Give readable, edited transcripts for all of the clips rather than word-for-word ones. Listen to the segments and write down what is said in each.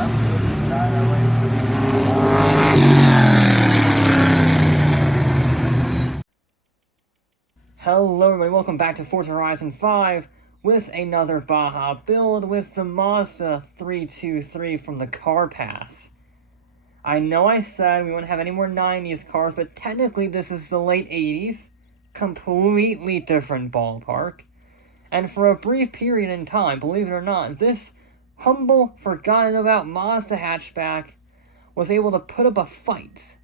Absolutely annihilate. Hello everybody, welcome back to Forza Horizon 5 with another Baja build with the Mazda 323 from the Car Pass. I know I said we wouldn't have any more 90s cars, but technically this is the late 80s, completely different ballpark. And for a brief period in time, believe it or not, this humble, forgotten about Mazda hatchback was able to put up a fight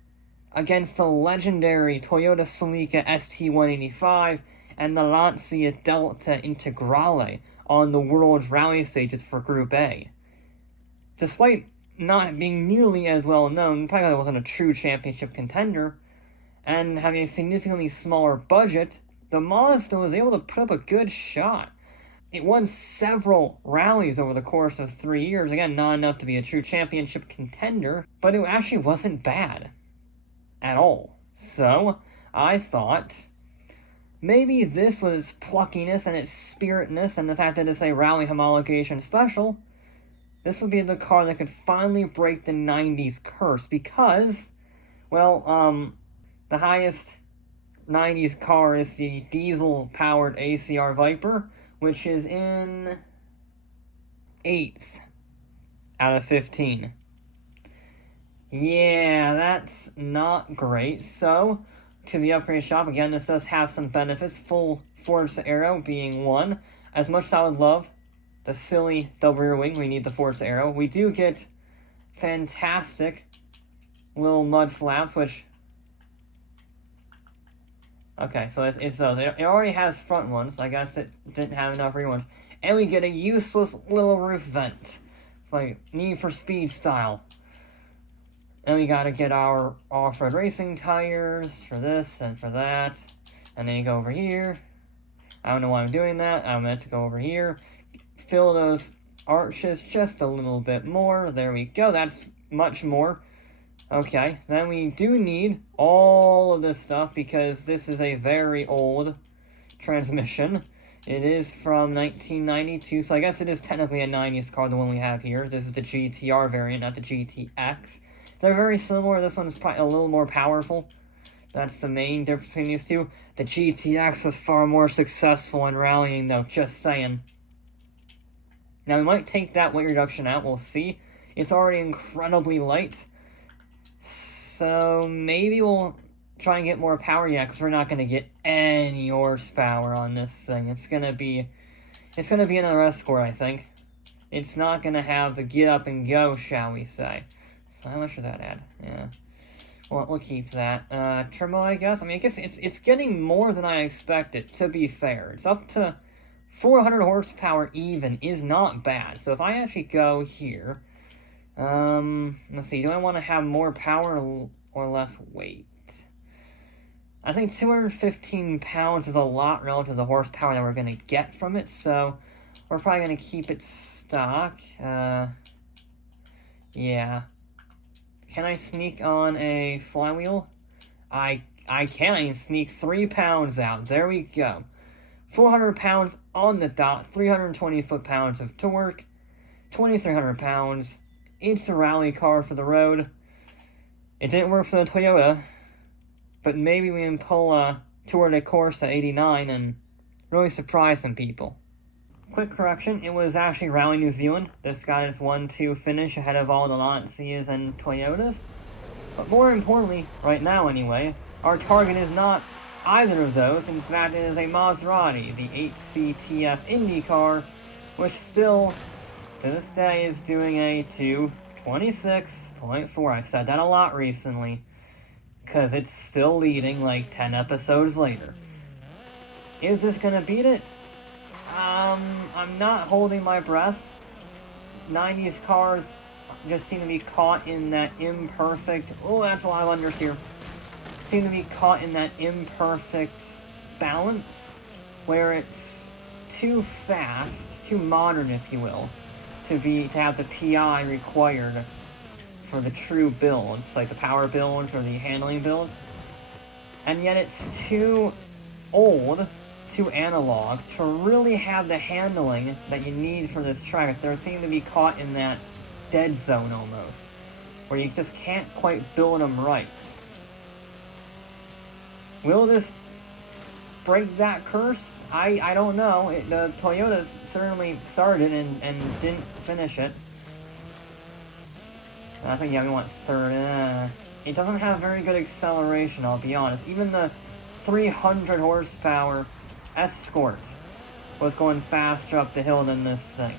against the legendary Toyota Celica ST185 and the Lancia Delta Integrale on the World's Rally stages for Group A. Despite not being nearly as well known, probably wasn't a true championship contender, and having a significantly smaller budget, the Mazda was able to put up a good shot. It won several rallies over the course of 3 years, again, not enough to be a true championship contender, but it actually wasn't bad at all. So, I thought maybe this was its pluckiness and its spiritness and the fact that it's a rally homologation special. This would be the car that could finally break the 90s curse because, well, the highest 90s car is the diesel-powered ACR Viper, which is in 8th out of 15. Yeah, that's not great. So, to the upgrade shop, again, this does have some benefits. Full Forza Aero being one. As much as I would love the silly double rear wing, we need the Forza Aero. We do get fantastic little mud flaps, which... Okay, so it's those. It already has front ones. I guess it didn't have enough rear ones. And we get a useless little roof vent. Like, Need for Speed style. And we gotta get our off-road racing tires for this and for that. And then you go over here. I don't know why I'm doing that. I meant to go over here. Fill those arches just a little bit more. There we go. That's much more. Okay, then we do need all of this stuff because this is a very old transmission. It is from 1992, so I guess it is technically a 90s car, the one we have here. This is the GTR variant, not the GTX. They're very similar. This one's probably a little more powerful. That's the main difference between these two. The GTX was far more successful in rallying, though, just saying. Now, we might take that weight reduction out, we'll see. It's already incredibly light. So, maybe we'll try and get more power yet, because we're not going to get any horsepower on this thing. It's going to be another escort, I think. It's not going to have the get up and go, shall we say. So how much does that add? Yeah. Well, we'll keep that. Turbo, I guess? I mean, I guess it's getting more than I expected, to be fair. It's up to 400 horsepower even is not bad. So if I actually go here... let's see, do I want to have more power or less weight? I think 215 pounds is a lot relative to the horsepower that we're going to get from it, so we're probably going to keep it stock. Yeah. Can I sneak on a flywheel? I can. I can sneak 3 pounds out. There we go. 400 pounds on the dot, 320 foot-pounds of torque, 2,300 pounds. It's a rally car for the road. It didn't work for the Toyota, but maybe we can pull a Tour de Corsa 89 and really surprise some people. Quick correction, it was actually Rally New Zealand. This got its 1-2 finish ahead of all the Lancias and Toyotas. But more importantly, right now anyway, our target is not either of those. In fact, it is a Maserati, the 8CTF Indy car, which still, to this day, is doing a 2:26.4. I've said that a lot recently, because it's still leading like 10 episodes later. Is this gonna beat it? I'm not holding my breath. 90s cars just seem to be caught in that imperfect... Oh, that's a lot of unders here. Seem to be caught in that imperfect balance, where it's too fast, too modern, if you will, to have the PI required for the true builds, like the power builds or the handling builds. And yet it's too old, too analog, to really have the handling that you need for this track. They seem to be caught in that dead zone almost, where you just can't quite build them right. Will this break that curse? I don't know. The Toyota certainly started and didn't finish it. I think, yeah, we want third. It doesn't have very good acceleration, I'll be honest. Even the 300 horsepower Escort was going faster up the hill than this thing.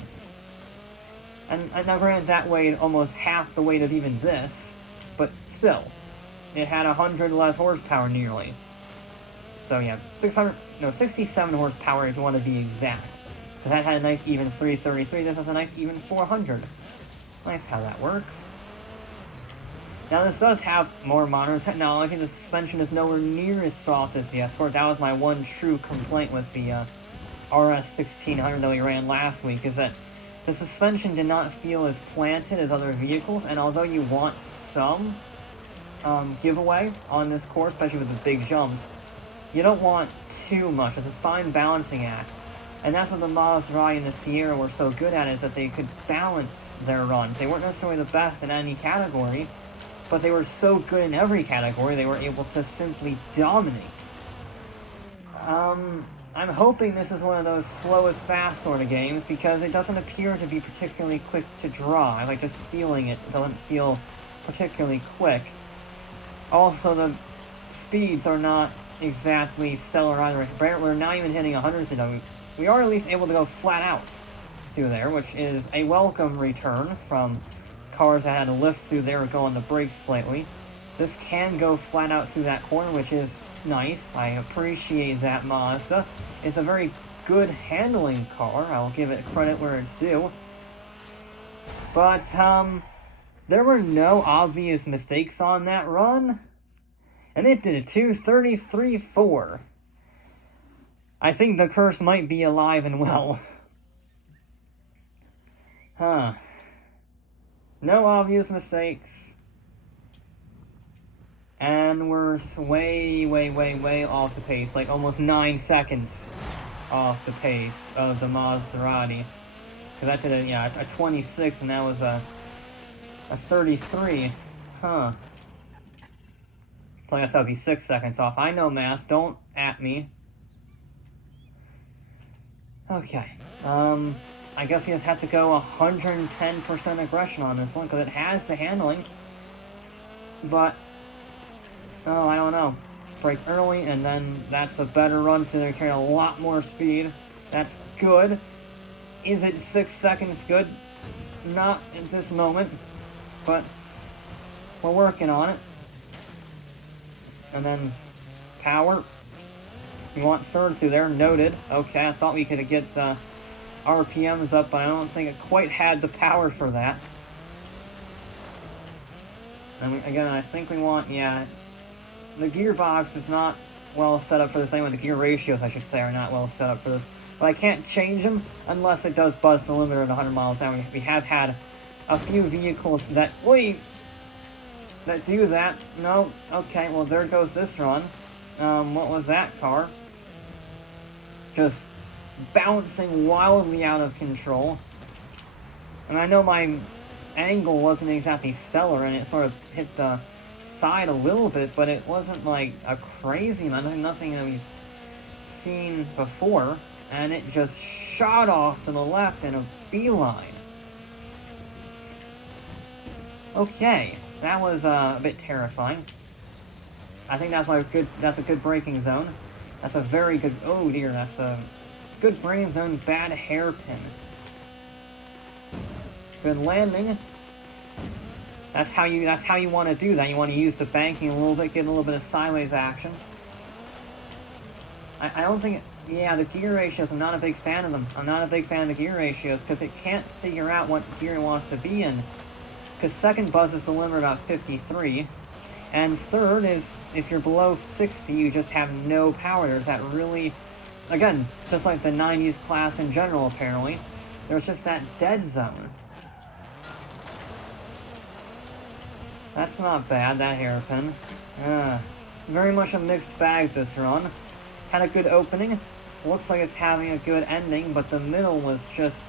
And now granted, that weighed almost half the weight of even this, but still, it had 100 less horsepower nearly. So yeah, 67 horsepower if you want to be exact. Because that had a nice even 333, this has a nice even 400. Nice how that works. Now this does have more modern technology. The suspension is nowhere near as soft as the Escort. That was my one true complaint with the RS 1600 that we ran last week, is that the suspension did not feel as planted as other vehicles, and although you want some giveaway on this course, especially with the big jumps, you don't want too much. It's a fine balancing act. And that's what the Mazda and the Sierra were so good at, is that they could balance their runs. They weren't necessarily the best in any category, but they were so good in every category, they were able to simply dominate. I'm hoping this is one of those slow as fast sort of games, because it doesn't appear to be particularly quick to drive. Like, just feeling it doesn't feel particularly quick. Also, the speeds are not exactly stellar either. We're not even hitting 100 today. We are at least able to go flat out through there, which is a welcome return from cars that had to lift through there or go on the brakes slightly. This can go flat out through that corner, which is nice. I appreciate that Mazda. It's a very good handling car. I'll give it credit where it's due. But, there were no obvious mistakes on that run. And it did a 2:33.4. I think the curse might be alive and well. Huh. No obvious mistakes. And we're way off the pace. Like almost 9 seconds off the pace of the Maserati. Because that did a 26 and that was a 33. Huh. So I guess that would be 6 seconds off. I know math, don't at me. Okay. I guess you just have to go 110% aggression on this one, because it has the handling. But, oh, I don't know. Brake early, and then that's a better run, so they carry a lot more speed. That's good. Is it 6 seconds good? Not at this moment, but we're working on it. And then power. You want third through there, noted. Okay, I thought we could get the RPMs up, but I don't think it quite had the power for that. And again, I think we want, the gearbox is not well set up for this anyway. The gear ratios, I should say, are not well set up for this. But I can't change them unless it does buzz the limiter at 100 miles an hour. We have had a few vehicles that, that do that. No, okay, well there goes this run. What was that car? Just bouncing wildly out of control. And I know my angle wasn't exactly stellar and it sort of hit the side a little bit, but it wasn't like a crazy amount, nothing that we've seen before. And it just shot off to the left in a beeline. Okay, that was a bit terrifying. I think that's a good braking zone. That's a very good, oh dear, that's a good braking zone, bad hairpin. Good landing. That's how you want to do that. You want to use the banking a little bit, get a little bit of sideways action. I don't think, the gear ratios, I'm not a big fan of them. I'm not a big fan of the gear ratios because it can't figure out what gear it wants to be in. Because second buzzes the limit about 53. And third is, if you're below 60, you just have no power. There's that really, again, just like the 90s class in general, apparently, there's just that dead zone. That's not bad, that hairpin. Very much a mixed bag this run. Had a good opening. Looks like it's having a good ending, but the middle was just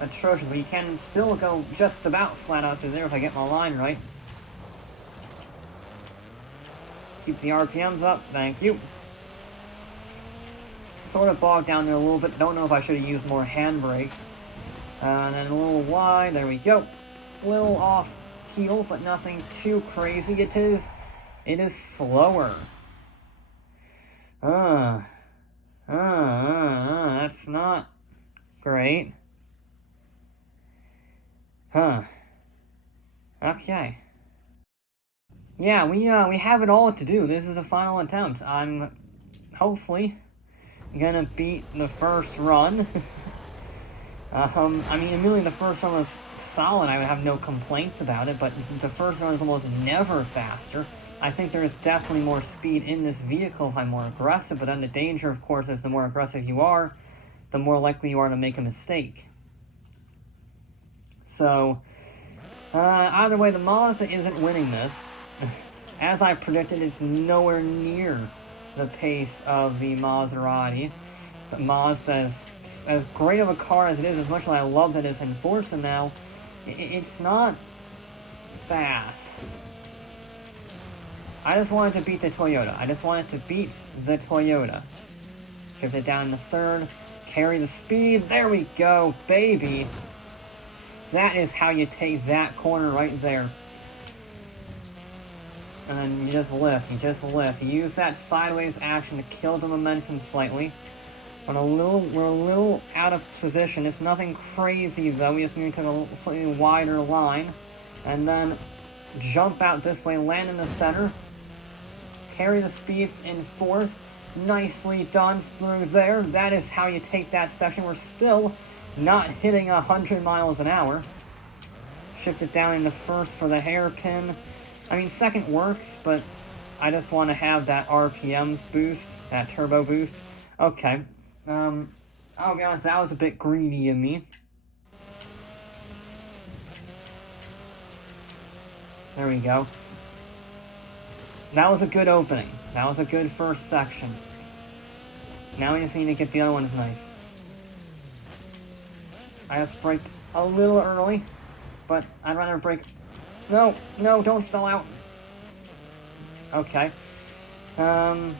atrocious, but you can still go just about flat out through there if I get my line right. Keep the RPMs up, thank you. Sort of bogged down there a little bit, don't know if I should have used more handbrake. And then a little wide, there we go. A little off keel, but nothing too crazy. It is slower. That's not great. Huh. Okay. Yeah, we have it all to do. This is a final attempt. I'm hopefully gonna beat the first run. I mean, admittedly, the first one was solid. I would have no complaints about it, but the first one is almost never faster. I think there is definitely more speed in this vehicle if I'm more aggressive, but then the danger, of course, is the more aggressive you are, the more likely you are to make a mistake. So, either way, the Mazda isn't winning this. As I predicted, it's nowhere near the pace of the Maserati. The Mazda is as great of a car as it is, as much as I love that it's in Forza now, it's not fast. I just wanted to beat the Toyota. I just wanted to beat the Toyota. Shift it down to third. Carry the speed. There we go, baby. That is how you take that corner right there. And then you just lift. You just lift. You use that sideways action to kill the momentum slightly. We're a little out of position. It's nothing crazy, though. We just need to take a slightly wider line. And then jump out this way, land in the center. Carry the speed in fourth. Nicely done through there. That is how you take that section. We're still not hitting 100 miles an hour. Shift it down into first for the hairpin. I mean, second works, but I just want to have that RPMs boost, that turbo boost. Okay. I'll be honest, that was a bit greedy of me. There we go. That was a good opening. That was a good first section. Now we just need to get the other ones nice. I just braked a little early, but I'd rather brake... No, don't stall out. Okay. Damn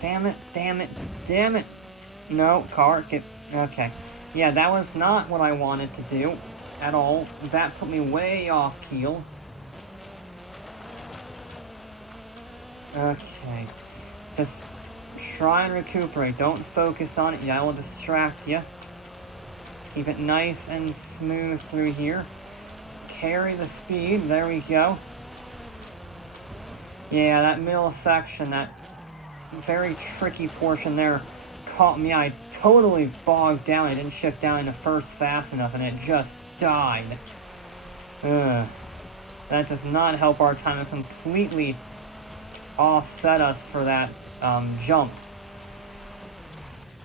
it. No, car, get... Okay. Yeah, that was not what I wanted to do at all. That put me way off keel. Okay. Just try and recuperate. Don't focus on it. Yeah, I will distract you. Keep it nice and smooth through here. Carry the speed. There we go. Yeah, that middle section, that very tricky portion there caught me. I totally bogged down. I didn't shift down into first fast enough, and it just died. That does not help our time. It completely offset us for that jump.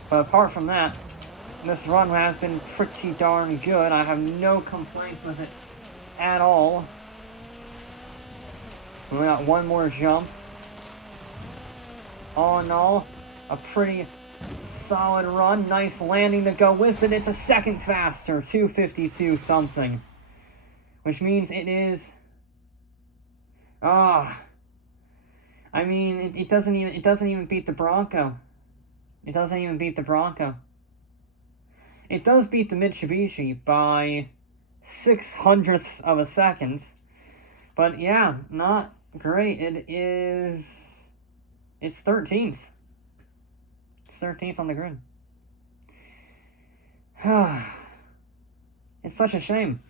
But apart from that, this run has been pretty darn good. I have no complaints with it at all. We got one more jump. All in all, a pretty solid run. Nice landing to go with it. It's a second faster, 252 something. Which means it is... I mean, it doesn't even beat the Bronco. It doesn't even beat the Bronco. It does beat the Mitsubishi by 0.06 of a second. But yeah, not great. It's 13th. It's 13th on the grid. It's such a shame.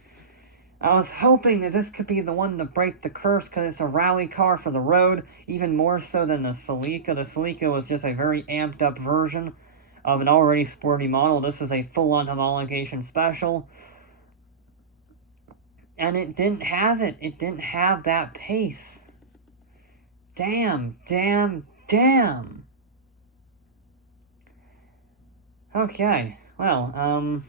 I was hoping that this could be the one to break the curse because it's a rally car for the road, even more so than the Celica. The Celica was just a very amped up version of an already sporty model. This is a full-on homologation special. And it didn't have it. It didn't have that pace. Damn. Okay, well,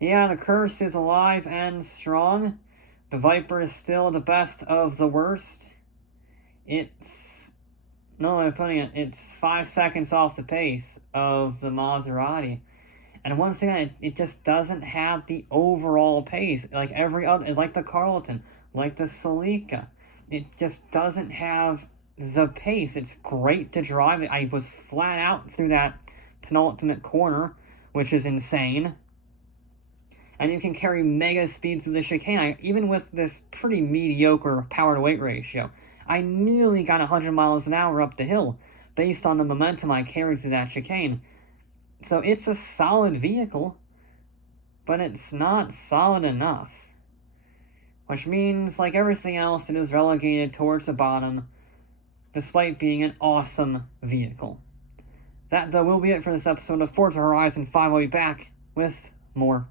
yeah, the curse is alive and strong. The Viper is still the best of the worst. It's 5 seconds off the pace of the Maserati. And once again, it just doesn't have the overall pace. Like every other, it's like the Carlton, like the Celica. It just doesn't have the pace. It's great to drive. I was flat out through that penultimate corner, which is insane. And you can carry mega speeds through the chicane. Even with this pretty mediocre power-to-weight ratio, I nearly got 100 miles an hour up the hill based on the momentum I carried through that chicane. So it's a solid vehicle, but it's not solid enough. Which means, like everything else, it is relegated towards the bottom, despite being an awesome vehicle. That, though, will be it for this episode of Forza Horizon 5. I'll be back with more.